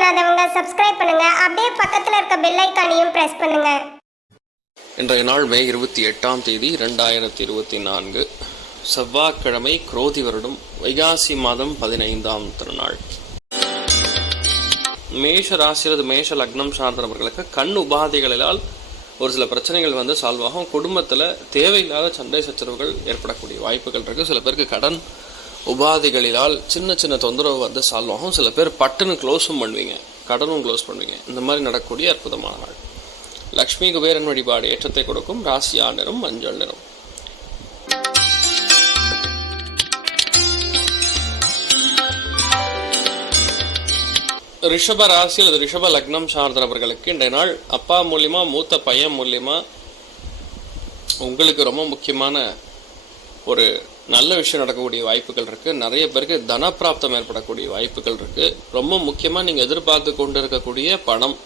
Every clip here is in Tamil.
பண்ணாதவங்க சப்ஸ்கிரைப் பண்ணுங்க. அப்படியே பக்கத்தில் இருக்க பெல் ஐக்கானையும் பிரஸ் பண்ணுங்க. இன்றைய நாள் மே இருபத்தி எட்டாம் தேதி ரெண்டாயிரத்தி இருபத்தி நான்கு. செவ்வாய்க்கிழமை குரோதி வருடம் வைகாசி மாதம் பதினைந்தாம் திருநாள். மேஷ ராசிரது மேஷ லக்னம் சார்ந்தவர்களுக்கு கண் உபாதைகளினால் ஒரு சில பிரச்சனைகள் வந்து சால்வ் ஆகும். குடும்பத்தில் தேவையில்லாத சண்டை சச்சரவுகள் ஏற்படக்கூடிய வாய்ப்புகள் இருக்குது சில பேருக்கு கடன் உபாதைகளினால் சின்ன சின்ன தொந்தரவு வந்து சால்வ் ஆகும் சில பேர் பட்டுன்னு க்ளோஸும் பண்ணுவீங்க. கடனும் க்ளோஸ் பண்ணுவீங்க. இந்த மாதிரி நடக்கக்கூடிய அற்புதமான நாள் லக்ஷ்மி குபேரன் வழிபாடு ஏற்றத்தை கொடுக்கும். ராசியா நிறம் மஞ்சள் நிறம். ரிஷப ராசி அல்லது ரிஷப லக்னம் சார்ந்தவர்களுக்கு இன்றைய நாள் அப்பா மூலியமா மூத்த பையன் மூலியமா உங்களுக்கு ரொம்ப முக்கியமான ஒரு நல்ல விஷயம் நடக்கக்கூடிய வாய்ப்புகள் இருக்கு. நிறைய பேருக்கு தனப்பிராப்தம் ஏற்படக்கூடிய வாய்ப்புகள் இருக்கு. ரொம்ப முக்கியமா நீங்க எதிர்பார்த்து கொண்டு இருக்கக்கூடிய பணம்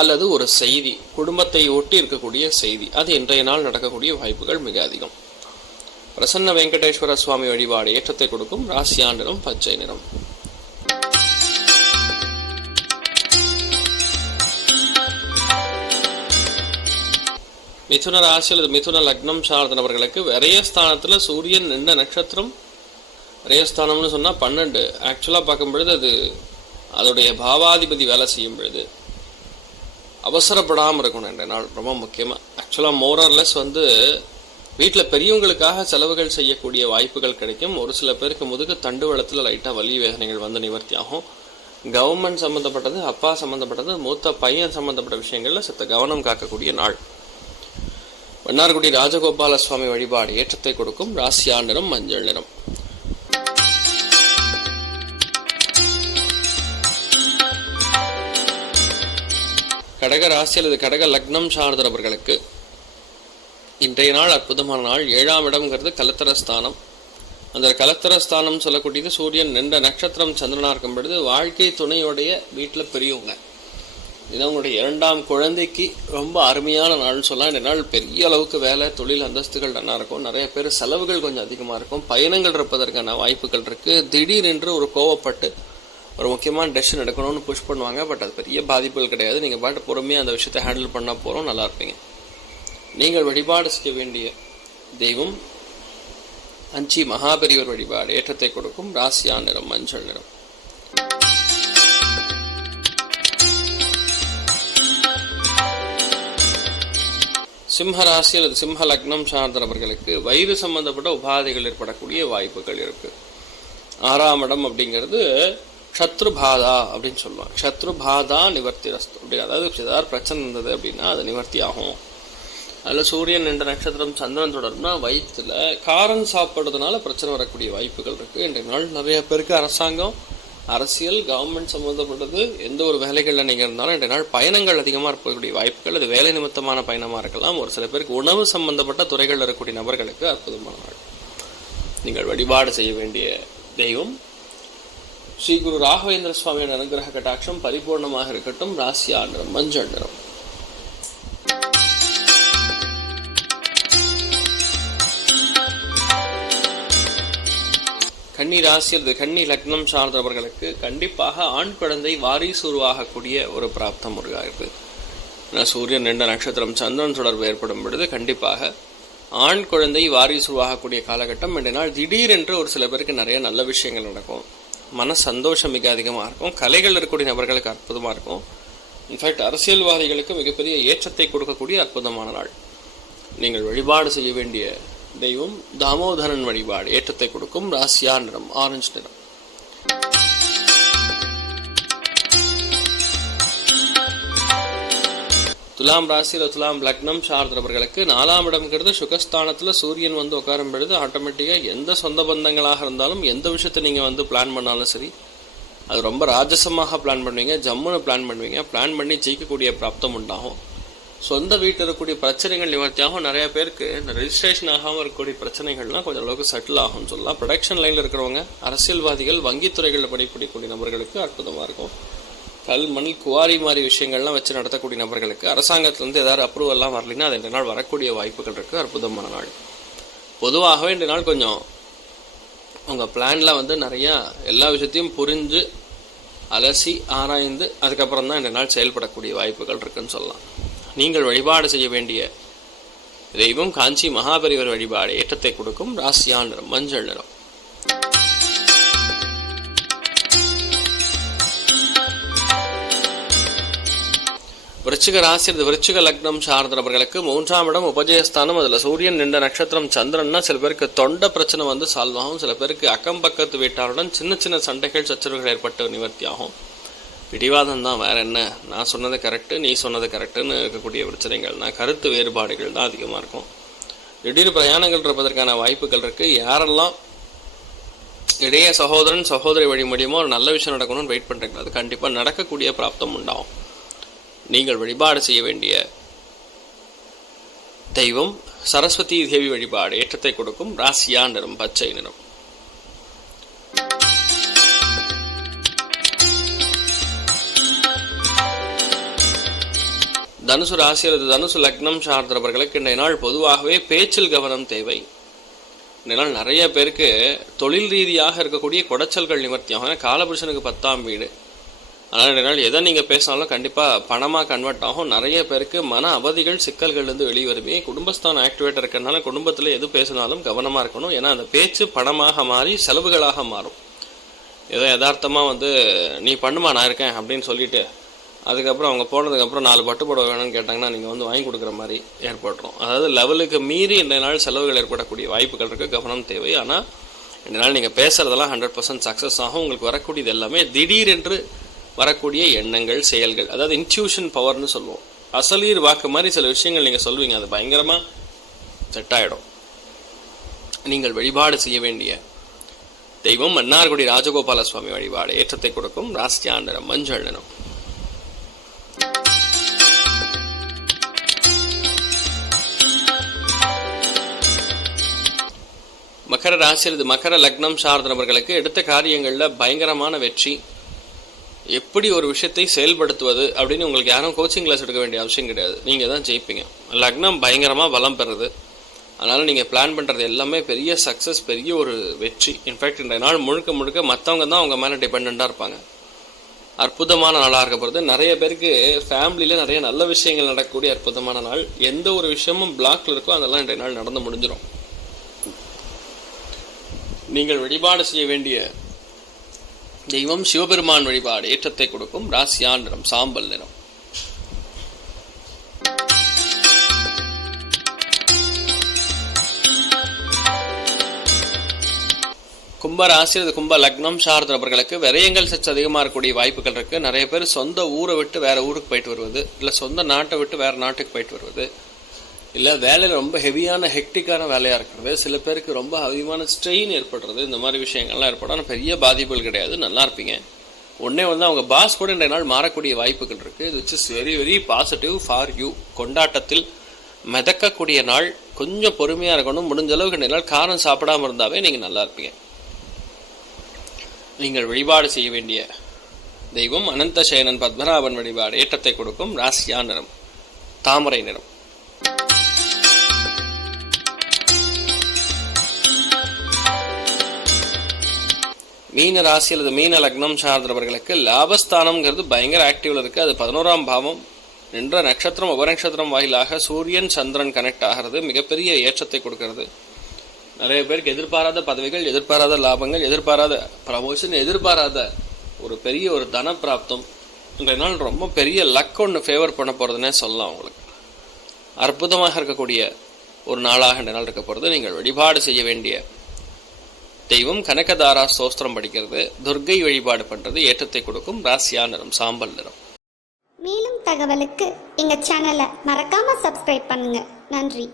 அல்லது ஒரு செய்தி குடும்பத்தை ஒட்டி இருக்கக்கூடிய செய்தி அது இன்றைய நாள் நடக்கக்கூடிய வாய்ப்புகள் மிக அதிகம். பிரசன்ன வெங்கடேஸ்வர சுவாமி வழிபாடு ஏற்றத்தை கொடுக்கும். ராசியா நிறம் பச்சை நிறம். மிதுன ராசி அல்லது மிதுன லக்னம் சார்ந்தவர்களுக்கு விரயஸ்தானத்துல சூரியன் நின்ற நட்சத்திரம். விரையஸ்தானம்னு சொன்னால் பன்னெண்டு. ஆக்சுவலாக பார்க்கும் பொழுது அது அதோடைய பாவாதிபதி வேலை செய்யும் பொழுது. அவசரப்படாமல் இருக்கணும் இந்த நாள் ரொம்ப முக்கியமாக ஆக்சுவலாக மோரர்லெஸ் வந்து வீட்டில் பெரியவங்களுக்காக செலவுகள் செய்யக்கூடிய வாய்ப்புகள் கிடைக்கும். ஒரு சில பேருக்கு முதுகு தண்டுவளத்தில் லைட்டாக வலி வேதனைகள் வந்து நிவர்த்தி ஆகும். கவர்மெண்ட் சம்மந்தப்பட்டது அப்பா சம்மந்தப்பட்டது மூத்த பையன் சம்மந்தப்பட்ட விஷயங்களில் சித்த கவனம் காக்கக்கூடிய நாள். மன்னார்குடி ராஜகோபால சுவாமி வழிபாடு ஏற்றத்தை கொடுக்கும் ராசியா நிறம் மஞ்சள் நிறம். கடக ராசி அல்லது கடக லக்னம் சார்ந்தவர்களுக்கு இன்றைய நாள் அற்புதமான நாள். ஏழாம் இடம்ங்கிறது கலத்தரஸ்தானம் அந்த கலத்தரஸ்தானம் சொல்லக்கூடியது சூரியன் நின்ற நட்சத்திரம் சந்திரனா இருக்கும் பொழுது வாழ்க்கை துணையோடைய வீட்டில் பெரியவங்க. இது அவங்களுடைய இரண்டாம் குழந்தைக்கு ரொம்ப அருமையான நாள் சொல்லலாம். இந்த நாள் பெரிய அளவுக்கு வேலை தொழில் அந்தஸ்துகள் நல்லா இருக்கும். நிறைய பேர் செலவுகள் கொஞ்சம் அதிகமாக இருக்கும். பயணங்கள் இருப்பதற்கான வாய்ப்புகள் இருக்குது திடீரென்று ஒரு கோவப்பட்டு ஒரு முக்கியமான டெசிஷன் எடுக்கணும்னு புஷ் பண்ணுவாங்க. பட் அது பெரிய பாதிப்புகள் கிடையாது. நீங்கள் பாட்டு பொறுமையாக அந்த விஷயத்தை ஹேண்டில் பண்ண போகிறோம் நல்லா இருப்பீங்க. நீங்கள் வழிபாடு செய்ய வேண்டிய தெய்வம் அஞ்சி மகாபெரியவர் வழிபாடு ஏற்றத்தை கொடுக்கும். ராசியா நிறம் மஞ்சள் நிறம். சிம்ம ராசி அல்லது சிம்ம லக்னம் சார்ந்தவர்களுக்கு வயிறு சம்பந்தப்பட்ட உபாதைகள் ஏற்படக்கூடிய வாய்ப்புகள் இருக்குது ஆறாம் இடம் அப்படிங்கிறது சத்ருபாதா அப்படின்னு சொல்லுவாங்க. சத்ருபாதா நிவர்த்தி ரஸ்து அப்படி அதாவது ஏதாவது பிரச்சனை இருந்தது அப்படின்னா அது நிவர்த்தி ஆகும் அதில் சூரியன் என்ற நட்சத்திரம் சந்திரன் தொடர்புனா வயிற்றில் காரம் சாப்பிட்றதுனால பிரச்சனை வரக்கூடிய வாய்ப்புகள் இருக்குது இன்றைய நாள் நிறைய பேருக்கு அரசாங்கம் அரசியல் கவர்மெண்ட் சம்மந்தப்பட்டது எந்த ஒரு வேலைகளில் நீங்கள் இருந்தாலும் ரெண்டு நாள் பயணங்கள் அதிகமாக இருக்கக்கூடிய வாய்ப்புகள் அது வேலை நிமித்தமான பயணமாக இருக்கலாம். ஒரு சில பேருக்கு உணவு சம்பந்தப்பட்ட துறைகளில் இருக்கக்கூடிய நபர்களுக்கு அற்புதமான நாள். நீங்கள் வழிபாடு செய்ய வேண்டிய தெய்வம். ஸ்ரீ குரு ராகவேந்திர சுவாமியின் அனுகிரக கட்டாட்சம் பரிபூர்ணமாக இருக்கட்டும். ராசியா ஆண்டரம் மஞ்சள் நிறம். கன்னி ராசி அல்லது கன்னி லக்னம் சார்ந்தவர்களுக்கு கண்டிப்பாக ஆண் குழந்தை வாரிசு உருவாகக்கூடிய ஒரு பிராப்தம் உருவாகிறது. ஏன்னா சூரியன் ரெண்டு நட்சத்திரம் சந்திரன் தொடர்பு ஏற்படும் பொழுது கண்டிப்பாக ஆண் குழந்தை வாரிசு உருவாகக்கூடிய காலகட்டம். இன்றைய நாள் திடீரென்று ஒரு சில பேருக்கு நிறைய நல்ல விஷயங்கள் நடக்கும். மன சந்தோஷம் மிக அதிகமாக இருக்கும். கலைகள் இருக்கக்கூடிய நபர்களுக்கு அற்புதமாக இருக்கும். இன்ஃபேக்ட் அரசியல்வாதிகளுக்கு மிகப்பெரிய ஏற்றத்தை கொடுக்கக்கூடிய அற்புதமான நாள். நீங்கள் வழிபாடு செய்ய வேண்டிய தெய்வம் தாமோதரன் வழிபாடு ஏற்றத்தை கொடுக்கும் ராசியா நிறம் ஆரஞ்சு நிறம். துலாம் ராசியில் துலாம் லக்னம் சார்ந்தவர்களுக்கு நாலாம் இடம்ங்கிறது சுகஸ்தானத்தில் சூரியன் வந்து உட்காரும் பொழுது ஆட்டோமேட்டிக்காக எந்த சொந்த பந்தங்களாக இருந்தாலும் எந்த விஷயத்தை நீங்கள் வந்து பிளான் பண்ணாலும் சரி அது ரொம்ப ராஜசமாக பிளான் பண்ணுவீங்க ஜம்முன்னு பிளான் பண்ணுவீங்க பிளான் பண்ணி ஜெயிக்கக்கூடிய பிராப்தம் உண்டாகும். சொந்த வீட்டில் இருக்கக்கூடிய பிரச்சனைகள் நிவர்த்தியாகும். நிறைய பேருக்கு இந்த ரெஜிஸ்ட்ரேஷன் ஆகாமல் இருக்கக்கூடிய பிரச்சனைகள்லாம் கொஞ்சம் அளவுக்கு செட்டில் ஆகும்னு சொல்லலாம். ப்ரொடக்ஷன் லைனில் இருக்கிறவங்க அரசியல்வாதிகள் வங்கித்துறைகளில் பணிபுரியக்கூடிய நபர்களுக்கு அற்புதமாக இருக்கும். கல் மண் குவாரி மாதிரி விஷயங்கள்லாம் வச்சு நடத்தக்கூடிய நபர்களுக்கு அரசாங்கத்திலேருந்து ஏதாவது அப்ரூவல்லாம் வரலைன்னா அது இந்த நாள் வரக்கூடிய வாய்ப்புகள் இருக்குது அற்புதமான நாள். பொதுவாகவே இந்த நாள் கொஞ்சம் உங்கள் பிளானில் வந்து நிறையா எல்லா விஷயத்தையும் புரிஞ்சு அலசி ஆராய்ந்து அதுக்கப்புறம் தான் இந்த நாள் செயல்படக்கூடிய வாய்ப்புகள் இருக்குன்னு சொல்லலாம். நீங்கள் வழிபாடு செய்ய வேண்டிய தெய்வம் காஞ்சி மகாபரிவர் வழிபாடு ஏற்றத்தை கொடுக்கும் ராசியான் நிறம் மஞ்சள் நிறம். விருச்சிக ராசி இது விருச்சிக லக்னம் சார்ந்தவர்களுக்கு மூன்றாம் இடம் உபஜயஸ்தானம். அதுல சூரியன் நின்ற நட்சத்திரம் சந்திரன்னா சில பேருக்கு தொண்டை பிரச்சனை வந்து சால்வ் ஆகும். சில பேருக்கு அக்கம் பக்கத்து வீட்டாருடன் சின்ன சின்ன சண்டைகள் சச்சரவுகள் ஏற்பட்டு நிவர்த்தி ஆகும். பிடிவாதம் தான் வேறு என்ன? நான் சொன்னது கரெக்டு நீ சொன்னது கரெக்டுன்னு இருக்கக்கூடிய பிரச்சனைகள்னால் கருத்து வேறுபாடுகள் தான் அதிகமாக இருக்கும். திடீர் பிரயாணங்கள் இருப்பதற்கான வாய்ப்புகள் இருக்கு. யாரெல்லாம் இடையே சகோதரன் சகோதரி வழி மூலியமா ஒரு நல்ல விஷயம் நடக்கணும்னு வெயிட் பண்றீங்களோ அது கண்டிப்பாக நடக்கக்கூடிய பிராப்தம் உண்டாகும். நீங்கள் வழிபாடு செய்ய வேண்டிய தெய்வம் சரஸ்வதி தேவி வழிபாடு ஏற்றத்தை கொடுக்கும் ராசியா நிறம் பச்சை நிறம். தனுசு ராசி அல்லது தனுசு லக்னம் சார்ந்தவர்களுக்கு இன்றைய நாள் பொதுவாகவே பேச்சில் கவனம் தேவை. இன்றைய நாள் நிறைய பேருக்கு தொழில் ரீதியாக இருக்கக்கூடிய குடைச்சல்கள் நிவர்த்தியாகும். ஏன்னா காலபுருஷனுக்கு பத்தாம் வீடு. அதனால் இந்த நாள் எதை நீங்கள் பேசினாலும் கண்டிப்பாக பணமாக கன்வெர்ட் ஆகும். நிறைய பேருக்கு மன அவதிகள் சிக்கல்கள்லேருந்து வெளியே வருமே குடும்பஸ்தானம் ஆக்டிவேட் இருக்கிறதுனால குடும்பத்தில் எது பேசினாலும் கவனமாக இருக்கணும். ஏன்னா அந்த பேச்சு பணமாக மாறி செலவுகளாக மாறும். ஏதோ யதார்த்தமாக வந்து நீ பண்ணுமா? நான் இருக்கேன் அப்படின்னு சொல்லிட்டு அதுக்கப்புறம் அவங்க போனதுக்கப்புறம் நாலு பட்டு புடவை வேணும்னு கேட்டாங்கன்னா நீங்கள் வந்து வாங்கி கொடுக்குற மாதிரி ஏற்பட்டுரும் அதாவது லெவலுக்கு மீறி இன்றைய நாள் செலவுகள் ஏற்படக்கூடிய வாய்ப்புகள் இருக்குது கவனம் தேவை. ஆனால் இந்த நாள் நீங்கள் பேசுகிறதெல்லாம் ஹண்ட்ரட் பர்சன்ட் சக்ஸஸ் ஆகும். உங்களுக்கு வரக்கூடியது எல்லாமே திடீரென்று வரக்கூடிய எண்ணங்கள் செயல்கள். அதாவது இன்ட்யூஷன் பவர்னு சொல்லுவோம். அசலீர் வாக்கு மாதிரி சில விஷயங்கள் நீங்கள் சொல்வீங்க அது பயங்கரமாக செட் ஆகிடும் நீங்கள் வழிபாடு செய்ய வேண்டிய தெய்வம் மன்னார்குடி ராஜகோபால சுவாமி வழிபாடு ஏற்றத்தை கொடுக்கும். ராசியாண்டனம் மஞ்சள் நிறம். மகர ராசி இது மகர லக்னம் சார்ந்தவர்களுக்கு எடுத்த காரியங்களில் பயங்கரமான வெற்றி. எப்படி ஒரு விஷயத்தை செயல்படுத்துவது அப்படின்னு உங்களுக்கு யாரும் கோச்சிங் கிளாஸ் எடுக்க வேண்டிய அவசியம் கிடையாது. நீங்கள் தான் ஜெயிப்பீங்க. லக்னம் பயங்கரமாக பலம் பெறுது. அதனால் நீங்கள் பிளான் பண்ணுறது எல்லாமே பெரிய சக்ஸஸ் பெரிய ஒரு வெற்றி. இன்ஃபேக்ட் இந்த நாள் முழுக்க முழுக்க மற்றவங்க தான் அவங்க மேலே டிபெண்ட்டாக இருப்பாங்க. அற்புதமான நாளாக இருக்க போகிறது நிறைய பேருக்கு ஃபேமிலியில் நிறைய நல்ல விஷயங்கள் நடக்கக்கூடிய அற்புதமான நாள். எந்த ஒரு விஷயமும் பிளாக்ல இருக்கோ அதெல்லாம் இன்றைய நாள் நடந்து முடிஞ்சிடும் நீங்கள் வழிபாடு செய்ய வேண்டிய தெய்வம் சிவபெருமான் வழிபாடு ஏற்றத்தை கொடுக்கும் ராசியான் நிறம் சாம்பல் நிறம். கும்ப ராசி அல்லது கும்ப லக்னம் சார்ந்தவர்களுக்கு விரயங்கள் சற்று அதிகமாக இருக்கக்கூடிய வாய்ப்புகள் இருக்குது நிறைய பேர் சொந்த ஊரை விட்டு வேறு ஊருக்கு போயிட்டு வருவது இல்லை சொந்த நாட்டை விட்டு வேற நாட்டுக்கு போயிட்டு வருவது. இல்லை வேலையில் ரொம்ப ஹெவியான ஹெக்டிக்கான வேலையாக இருக்கிறது. சில பேருக்கு ரொம்ப அதிகமான ஸ்ட்ரெயின் ஏற்படுறது இந்த மாதிரி விஷயங்கள்லாம் ஏற்படும். ஆனால் பெரிய பாதிப்புகள் கிடையாது. நல்லா இருப்பீங்க. உடனே வந்து அவங்க பாஸ் கூட இன்றைய நாள் மாறக்கூடிய வாய்ப்புகள் இருக்குது இது which is very very positive for you கொண்டாட்டத்தில் மிதக்கக்கூடிய நாள் கொஞ்சம் பொறுமையாக இருக்கணும். முடிஞ்ச அளவுக்கு இன்றைய நாள் காரம் சாப்பிடாம இருந்தாவே நீங்கள் நல்லா இருப்பீங்க. நீங்கள் வழிபாடு செய்ய வேண்டிய தெய்வம் அனந்த சேனன் பத்மநாபன் வழிபாடு ஏற்றத்தை கொடுக்கும் ராசியா நிறம் தாமரை நிறம். மீன ராசி அல்லது மீன லக்னம் சார்ந்தவர்களுக்கு லாபஸ்தானம்ங்கிறது பயங்கர ஆக்டிவில் இருக்குது அது பதினோராம் பாவம் நின்ற நட்சத்திரம் உபநட்சத்திரம் வாயிலாக சூரியன் சந்திரன் கனெக்ட் ஆகிறது. மிகப்பெரிய ஏற்றத்தை கொடுக்கிறது. நிறைய பேருக்கு எதிர்பாராத பதவிகள் எதிர்பாராத லாபங்கள் எதிர்பாராத ப்ரமோஷன் எதிர்பாராத ஒரு பெரிய ஒரு தன பிராப்தம் இன்றைய நாள் ரொம்ப பெரிய லக் ஒன்று ஃபேவர் பண்ண போகிறதுனே சொல்லலாம் உங்களுக்கு. அற்புதமாக இருக்கக்கூடிய ஒரு நாளாக இந்த நாள் இருக்க போகிறது நீங்கள் வழிபாடு செய்ய வேண்டிய தெய்வம் கனகதாரா சோஸ்திரம் படிக்கிறது துர்க்கை வழிபாடு பண்ணுறது ஏற்றத்தை கொடுக்கும் ராசியா நிறம் சாம்பல் நிறம். மேலும் தகவலுக்கு எங்கள் சேனலை மறக்காமல் சப்ஸ்கிரைப் பண்ணுங்கள் நன்றி.